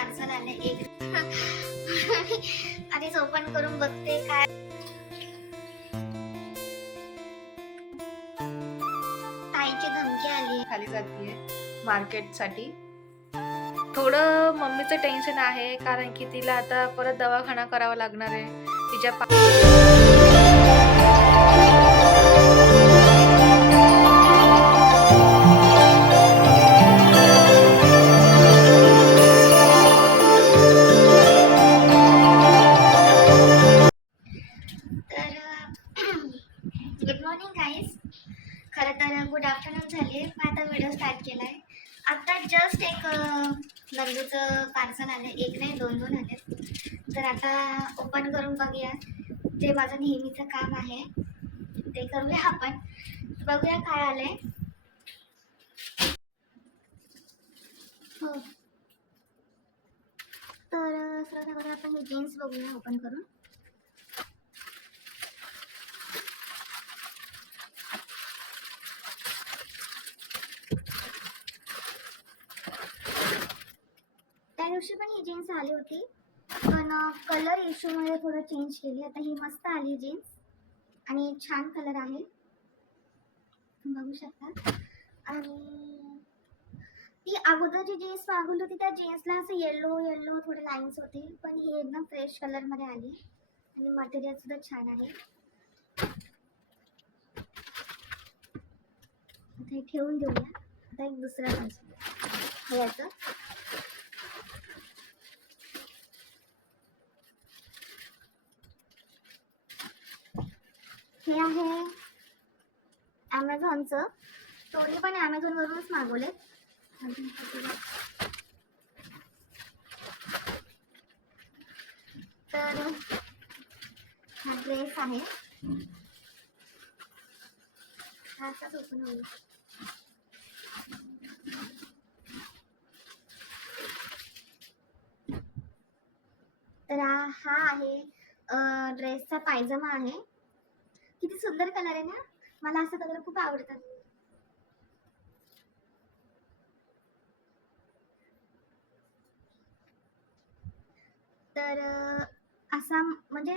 Parcel आले एक आधीच ओपन करून बघते काय ताईची धमकी आली. खाली जातीये मार्केटसाठी. थोडं मम्मीचं टेन्शन आहे कारण की तिला आता परत दवाखाना करावा लागणार आहे तिच्या गुड मॉर्निंग गाईज. खरं तर गुड आफ्टरनून झाली. मी आता व्हिडिओ स्टार्ट केला आहे. आता जस्ट एक नंदूचं पार्सल आलं. एक नाही दोन आले. तर आता ओपन करून बघूया. जे माझं नेहमीचं काम आहे ते करूया आपण. बघूया काय आलंय. हो तर सर्वात आपण हे जीन्स बघूया ओपन करून. त्या दिवशी पण ही जीन्स आली होती पण कलर इश्यूमुळे थोडं चेंज केली. आता ही मस्त आली जीन्स आणि छान कलर आहे बघू शकता. आणि ती अगोदरची जीन्स मागवली होती त्या जीन्सला असं येलो येलो थोडे लाईन्स होते पण ही एकदम फ्रेश कलरमध्ये आली आणि मटेरियल सुद्धा छान आहे. आता हे ठेवून देऊया. आता एक दुसरा पाहिजे याचं. हे आहे ॲमेझॉनचं. दोन्ही पण ॲमेझॉनवरूनच मागवले. तर हा ड्रेस आहे. हा असाच ओपन होईल. तर हा आहे ड्रेसचा पायजमा आहे. किती सुंदर कलर आहे ना. मला असं कलर खूप आवडतात. तर असा म्हणजे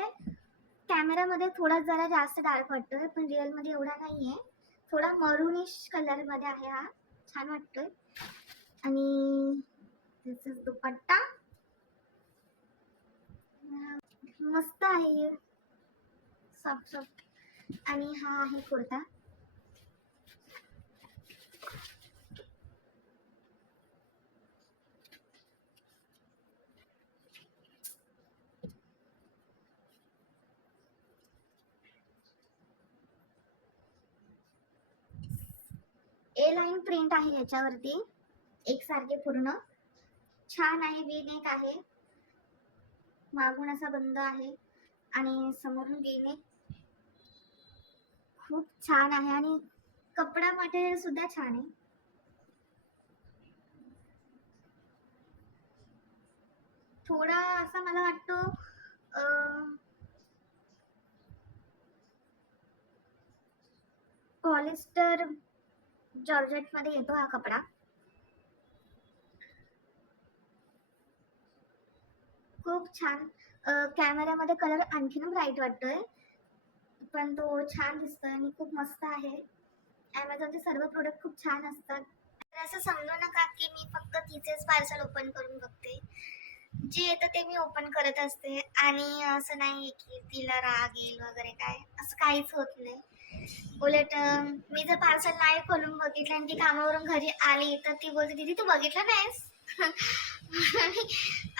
कॅमेरामध्ये थोडा जरा जास्त डार्क वाटतोय पण रिअलमध्ये एवढा नाही आहे. थोडा मरूनिश कलरमध्ये आहे. हा छान वाटतोय. आणि त्याचा दुपट्टा मस्त आहे सॉफ्ट सॉफ्ट. आणि हा आहे कुर्ता. ए लाईन प्रिंट आहे याच्यावरती एकसारखे पूर्ण. छान आहे. वी नेक आहे. मागून असा बंद आहे आणि समोरून वी नेक. खूप छान आहे आणि कपडा मटेरियल सुद्धा छान आहे. थोडा असा मला वाटतो पॉलिस्टर जॉर्जेट मध्ये येतो हा कपडा. खूप छान. कॅमेऱ्यामध्ये कलर आणखीन ब्राईट वाटतोय पण तो छान दिसतोय आणि खूप मस्त आहे. ॲमेझॉनचे सर्व प्रोडक्ट खूप छान असतात. असं समजू नका की मी फक्त तिचेच पार्सल ओपन करून बघते. जे येतं ते मी ओपन करत असते आणि असं नाही की तिला राग येईल वगैरे काय असं काहीच होत नाही. उलट मी जर पार्सल नाही खोलून बघितलं आणि ती कामावरून घरी आली तर ती बोलते दीदी तू बघितलं नाहीस.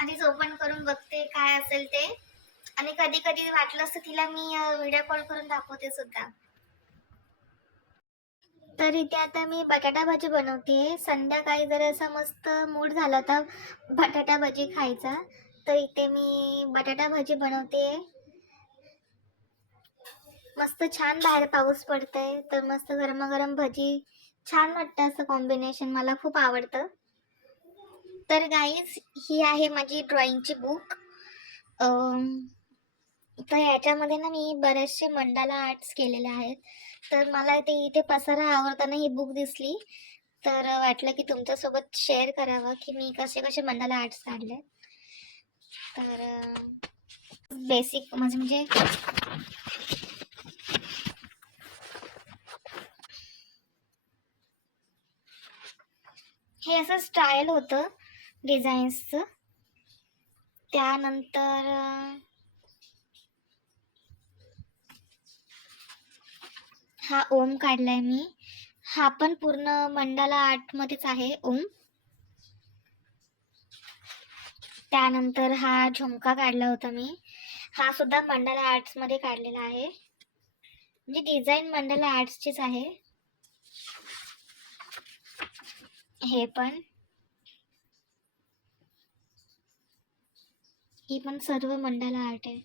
आधीच ओपन करून बघते काय असेल ते. आणि कधी कधी वाटलं असतं तिला मी व्हिडिओ कॉल करून दाखवते सुद्धा. तर इथे आता मी बटाटा भाजी बनवते. संध्याकाळी जर असा मस्त मूड झाला होता बटाटा भाजी खायचा तर इथे मी बटाटा भाजी बनवते. मस्त छान बाहेर पाऊस पडतंय तर मस्त गरमागरम भजी छान वाटतं. असं कॉम्बिनेशन मला खूप आवडतं. तर गाईज ही आहे माझी ड्रॉइंगची बुक. तर याच्यामध्ये ना मी बरेचसे मंडाला आर्ट्स केलेले आहेत. तर मला ते इथे पसारा आवडताना ही बुक दिसली तर वाटलं की तुमच्यासोबत शेअर करावं की मी कसे कसे मंडाला आर्ट्स काढले. तर बेसिक म्हणजे हे असं स्टाईल होतं डिझाईन्सचं. त्यानंतर हा ओम काढलाय मी. हा पण पूर्ण मंडाला आर्टमध्येच आहे ओम. त्यानंतर हा झुमका काढला होता मी. हा सुद्धा मंडाला आर्ट्समध्ये काढलेला आहे. म्हणजे डिझाईन मंडाला आर्ट्सचीच आहे. हे पण, ही पण सर्व मंडाला आर्ट आहे.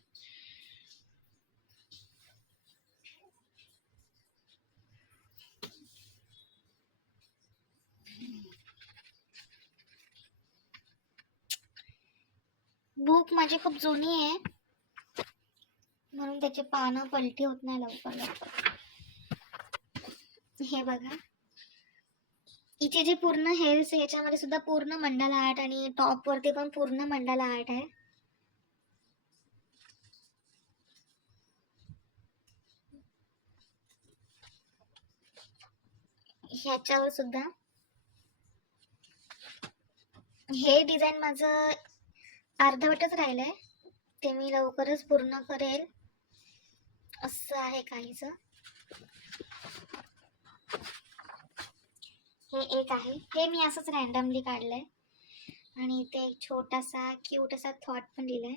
बुक माझी खूप जुनी आहे, म्हणून त्याची पानं पलटी होत नाही लवकर. हे बघा, इथे जे पूर्ण हेअर्स याच्यामध्ये सुद्धा पूर्ण मंडाला आर्ट आणि टॉप वरती पण पूर्ण मंडाला आर्ट आहे. ह्याच्यावर सुद्धा हे डिझाईन माझं अर्धवटच राहिलंय, ते मी लवकरच पूर्ण करेल असं आहे काहीच. हे एक आहे, हे मी असंच रॅन्डमली काढलंय आणि इथे एक छोटासा क्यूट असा थॉट पण लिहिलाय.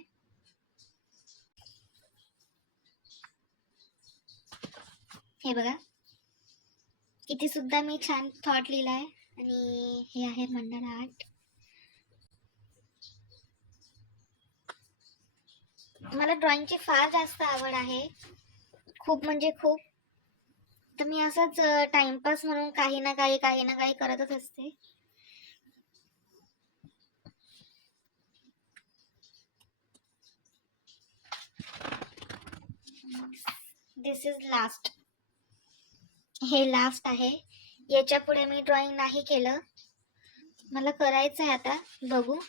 हे बघा, इथे सुद्धा मी छान थॉट लिहिलाय आणि हे आहे मंडाला आर्ट. मला ड्रॉइंगची फार जास्त आवड आहे, खूप म्हणजे खूप. तर मी असंच टाइमपास म्हणून काही ना काही करतच असते. दिस इज लास्ट. हे लास्ट आहे, याच्या पुढे मी ड्रॉइंग नाही केलं, मला करायचं आहे आता, बघू.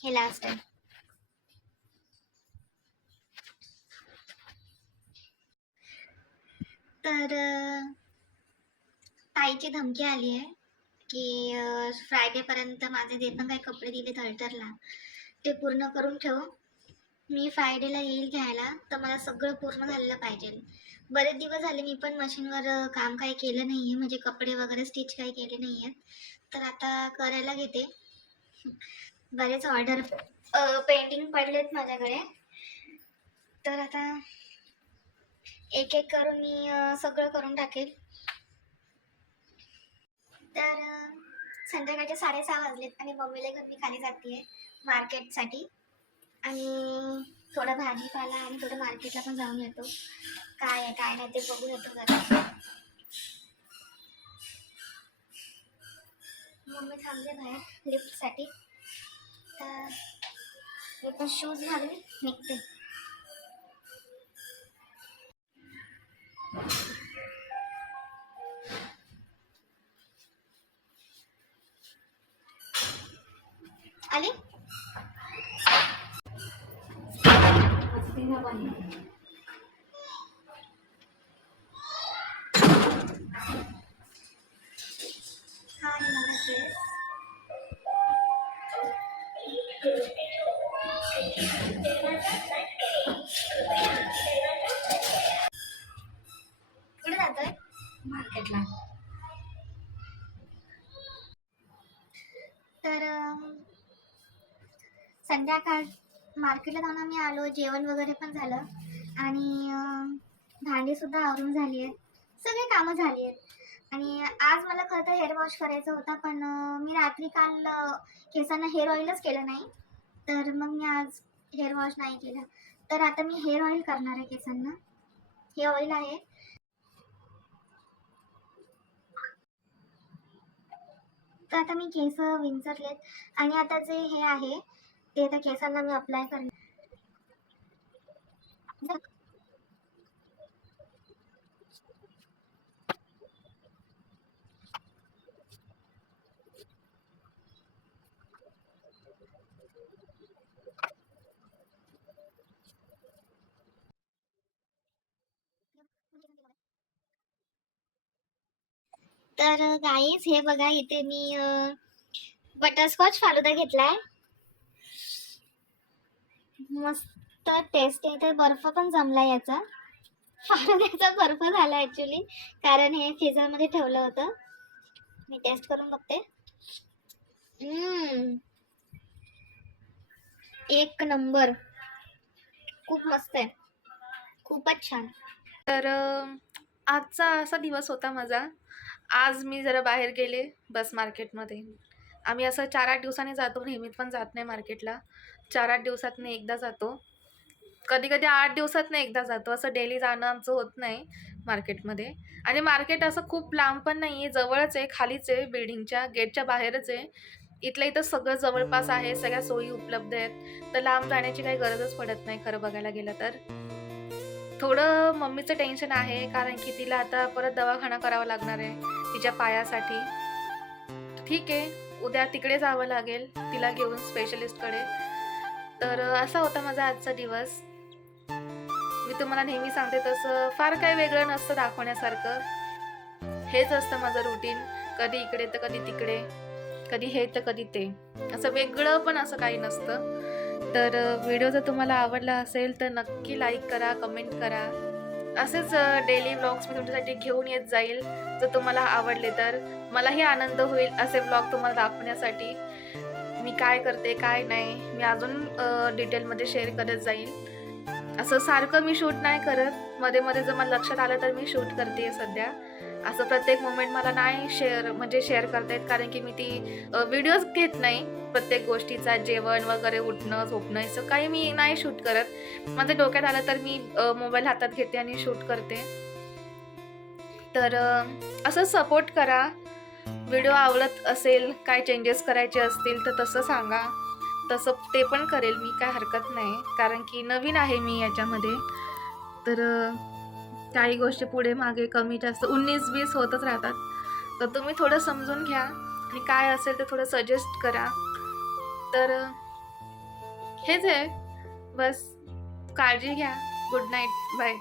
हे लास्ट आहे. तर ताईची धमकी आली आहे की फ्रायडे पर्यंत माझे जे पण काही कपडे दिले अल्टरला ते पूर्ण करून ठेव. मी फ्रायडेला येईल घ्यायला, तर मला सगळं पूर्ण झालेलं पाहिजे. बरेच दिवस झाले मी पण मशीनवर काम काही केलं नाहीये, म्हणजे कपडे वगैरे स्टिच काही केले नाहीये, तर आता करायला घेते. बरेच ऑर्डर पेंटिंग पडलेत माझ्याकडे, तर आता एक एक करून मी सगळं करून टाकेल. तर संध्याकाळचे 6:30 वाजलेत आणि मम्मीला घेऊन मी खाली जाते मार्केटसाठी. आणि थोडं भाजीपाला आणि थोडं मार्केटला पण जाऊन येतो, काय आहे काय नाही ते बघून येतो जरा. मम्मी थांबले बाहेर लिफ्टसाठी, तर मी पण शूज घालून निघते. आली हा आहे माझा ड्रेस. कुठे जातोय? मार्केटला. तर संध्याकाळ मार्केटला जाऊन आम्ही आलो, जेवण वगैरे पण झालं आणि भांडी सुद्धा आवरून झाली आहेत, सगळी कामं झाली आहेत. आणि आज मला खरं तर हेअर वॉश करायचा होता, पण मी रात्री काल केसांना हेअर ऑइलच केलं नाही, तर मग मी आज हेअर वॉश नाही केलं. तर आता मी हेअर ऑइल करणार आहे केसांना. हे ऑइल आहे. तर आता मी केस विंचरलेत आणि आता जे हे आहे ते आता केसांना मी अप्लाय करणार. तर गाईज हे बघा, इथे मी बटरस्कॉच फालुदा घेतलाय. मस्त टेस्ट आहे. इथे बर्फ पण जमला याचा. फालुद्याचा बर्फ झाला ऍक्च्युली, कारण हे फ्रीजर मध्ये ठेवलं होतं. मी टेस्ट करून बघते. एक नंबर, खूप मस्त आहे, खूपच छान. तर आजचा असा दिवस होता माझा. आज मी जरा बाहेर गेले बस मार्केटमध्ये. आम्ही असं 4-8 दिवसांनी जातो, नेहमीत पण जात नाही मार्केटला. 4-8 दिवसातनं एकदा जातो. कधी-कधी 8 दिवसातनं एकदा जातो. असं डेली जाणं आमचं होत नाही मार्केटमध्ये. आणि मार्केट असं खूप लांब पण नाही आहे, जवळच आहे, खालीच आहे, बिल्डिंगच्या गेटच्या बाहेरच आहे. इथल्या इथं सगळं जवळपास आहे, सगळ्या सोयी उपलब्ध आहेत. तर लांब जाण्याची काही गरजच पडत नाही खरं बघायला गेलं तर. थोडं मम्मीचं टेन्शन आहे, कारण की तिला आता परत दवाखाना करावा लागणार आहे तिच्या पायासाठी. ठीक आहे, उद्या तिकडे जावं लागेल तिला घेऊन स्पेशलिस्टकडे. तर असा होता माझा आजचा दिवस. मी तुम्हाला नेहमी सांगते तसं फार काही वेगळं नसतं दाखवण्यासारखं. हेच असतं माझं रुटीन. कधी इकडे तर कधी तिकडे, कधी हे तर कधी ते. असं वेगळं पण असं काही नसतं. तर व्हिडिओ जर तुम्हाला आवडला असेल तर नक्की लाईक करा, कमेंट करा. असेच डेली व्लॉग्स मी तुमच्यासाठी घेऊन येत जाईल. जर तुम्हाला आवडले तर मलाही आनंद होईल असे व्लॉग तुम्हाला दाखवण्यासाठी. मी काय करते काय नाही मी अजून डिटेलमध्ये शेअर करत जाईल. असं सारखं मी शूट नाही करत, मध्ये मध्ये जर मला लक्षात आलं तर मी शूट करते सध्या. असं प्रत्येक मोमेंट मला नाही शेअर करता येत, कारण की मी ती व्हिडिओज घेत नाही प्रत्येक गोष्टीचा. जेवण वगैरे, उठणं झोपणं असं काही मी नाही शूट करत. माझं डोक्यात आलं तर मी मोबाईल हातात घेते आणि शूट करते. तर असं सपोर्ट करा. व्हिडिओ आवडत असेल, काय चेंजेस करायचे असतील तर तसं सांगा, तसं ते पण करेल मी, काय हरकत नाही. कारण की नवीन आहे मी याच्यामध्ये. तर काही गोष्टी पुढे मागे कमी जास्त 19-20 होतच राहतात. तर तुम्ही थोडं समजून घ्या आणि काय असेल ते थोडं सजेस्ट करा. तर हेच आहे बस. काळजी घ्या. Good night. बाय.